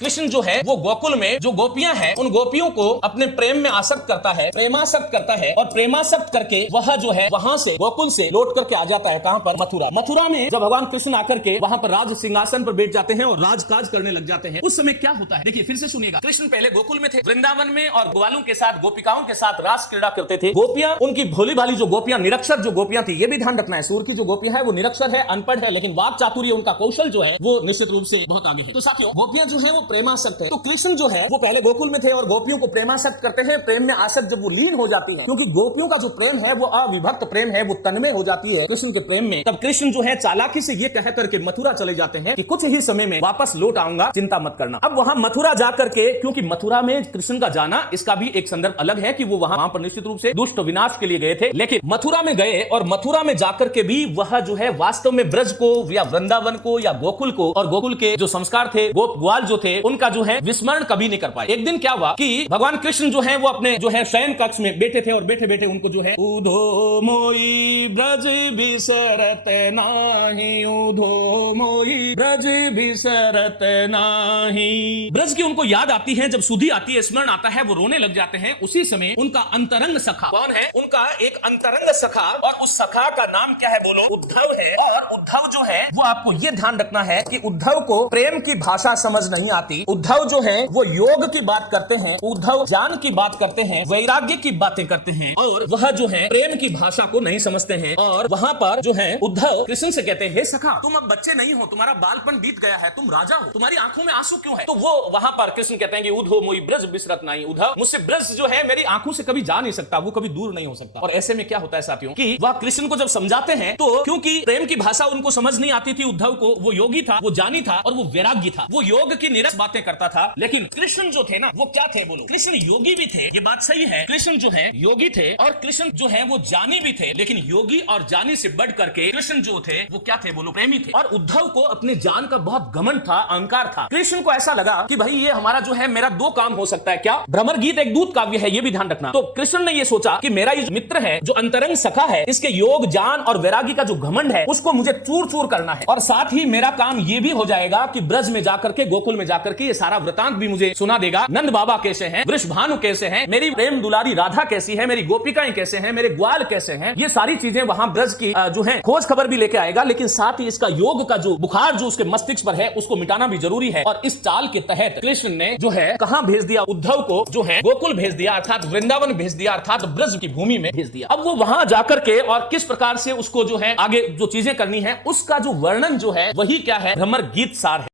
कृष्ण जो है वो गोकुल में जो गोपियां हैं उन गोपियों को अपने प्रेम में आसक्त करता है, प्रेमासक्त करता है, और प्रेमासक्त करके वह जो है वहां से गोकुल से लौट करके आ जाता है कहां पर? मथुरा। मथुरा में जब भगवान कृष्ण आकर के वहां पर राज सिंहासन पर बैठ जाते हैं और राजकाज करने लग जाते हैं, उस समय क्या होता है देखिए फिर से सुनिएगा। कृष्ण पहले गोकुल में थे, वृंदावन में, और ग्वालों के साथ, गोपिकाओं के साथ रास क्रीड़ा करते थे। गोपियां, उनकी भोली भाली जो गोपियां, निरक्षर जो गोपियां थी, ये भी ध्यान रखना है, सूर की जो गोपियां है वो निरक्षर है, अनपढ़ है, लेकिन वाक चातुर्य, उनका कौशल जो है वो निश्चित रूप से बहुत आगे है। तो साथियों, गोपियां जो है वो प्रेमासक्त है। तो कृष्ण जो है वो पहले गोकुल में थे और गोपियों को प्रेमासक्त करते हैं। प्रेम में आसक्त जब वो लीन हो जाती है, क्योंकि गोपियों का जो प्रेम है वो अविभक्त प्रेम है, वो तन्मय हो जाती है कृष्ण के प्रेम में, तब कृष्ण जो है चालाकी से ये कह करके मथुरा चले जाते हैं कि कुछ ही समय में वापस लौट आऊंगा, चिंता मत करना। अब वहां मथुरा जाकर के, क्योंकि मथुरा में कृष्ण का जाना, इसका भी एक संदर्भ अलग है कि वो वहां पर निश्चित रूप से दुष्ट विनाश के लिए गए थे, लेकिन मथुरा में गए और मथुरा में जाकर के भी वह जो है वास्तव में ब्रज को या वृंदावन को या गोकुल को और गोकुल के जो संस्कार थे, गोप ग्वाल जो थे, उनका जो है विस्मरण कभी नहीं कर पाए। एक दिन क्या हुआ कि भगवान कृष्ण जो है वो अपने जो है शयन कक्ष में बैठे थे और बैठे बैठे उनको जो है उधो मोई ब्रज बिसरत नाही, उधो मोई ब्रज बिसरत नाही। ब्रज की उनको याद आती है, जब सुधी आती है, स्मरण आता है, वो रोने लग जाते हैं। उसी समय उनका अंतरंग सखा कौन है? उनका एक अंतरंग सखा, और उस सखा का नाम क्या है बोलो? उद्धव है। और उद्धव जो है वो आपको ये ध्यान रखना है कि उद्धव को प्रेम की भाषा समझ नहीं आती। उद्धव जो है वो योग की बात करते हैं, उद्धव ज्ञान की बात करते हैं, वैराग्य की बातें करते हैं, और वह जो है प्रेम की भाषा को नहीं समझते हैं। और वहां पर जो है उद्धव कृष्ण से कहते हैं, हे सखा, तुम अब बच्चे नहीं हो, तुम्हारा बालपन बीत गया है, तुम राजा हो, तुम्हारी आंखों में आंसू क्यों है? तो वो वहां पर कृष्ण कहते हैं कि उद्धव मोई ब्रज बिसरत नहीं, उद्धव मुझसे ब्रज जो है मेरी आंखों से कभी जा नहीं सकता, वो कभी दूर नहीं हो सकता। और ऐसे में क्या होता है साथियों कि वह कृष्ण को जब समझाते हैं तो क्योंकि प्रेम की भाषा उनको समझ नहीं आती थी, उद्धव को, वो योगी था, वो ज्ञानी था, और वो वैराग्य था, वो योग की निरस बातें करता था। लेकिन कृष्ण जो थे ना वो क्या थे बोलो? कृष्ण योगी भी थे, ये बात सही है, कृष्ण जो है योगी थे, और कृष्ण जो है वो ज्ञानी भी थे, लेकिन योगी और ज्ञानी से बढ़ करके कृष्ण जो थे वो क्या थे बोलो? प्रेमी थे। और उद्धव को अपने ज्ञान का बहुत घमंड था, अहंकार था। कृष्ण को ऐसा लगा कि भाई ये हमारा जो है मेरा दो काम हो सकता है। क्या? भ्रमर गीत एक दूत काव्य है, ये भी ध्यान रखना। तो कृष्ण ने ये सोचा कि मेरा ये मित्र है, जो अंतरंग सखा है, इसके योग, ज्ञान और वैराग्य का जो घमंड है उसको मुझे चूर चूर करना है, और साथ ही मेरा काम ये भी हो जाएगा कि ब्रज में जाकर के, गोकुल में जाकर के ये सारा वृतांत भी मुझे सुना देगा। नंद बाबा कैसे हैं, वृषभानु कैसे हैं, मेरी प्रेम दुलारी राधा कैसी है, मेरी गोपिकाएं कैसे हैं, मेरे ग्वाल कैसे हैं, ये सारी चीजें वहां ब्रज की जो है खोज खबर भी लेके आएगा। लेकिन साथ ही इसका योग का जो बुखार जो उसके मस्तिष्क पर है उसको मिटाना भी जरूरी है। और इस चाल के तहत कृष्ण ने जो है कहां भेज दिया? उद्धव को जो है गोकुल भेज दिया, अर्थात वृंदावन भेज दिया, अर्थात ब्रज की भूमि में भेज दिया। अब वो वहां जाकर के और किस प्रकार से उसको जो है आगे जो चीजें करनी है उसका जो वर्णन जो है वही क्या है? भ्रमर गीत सार है।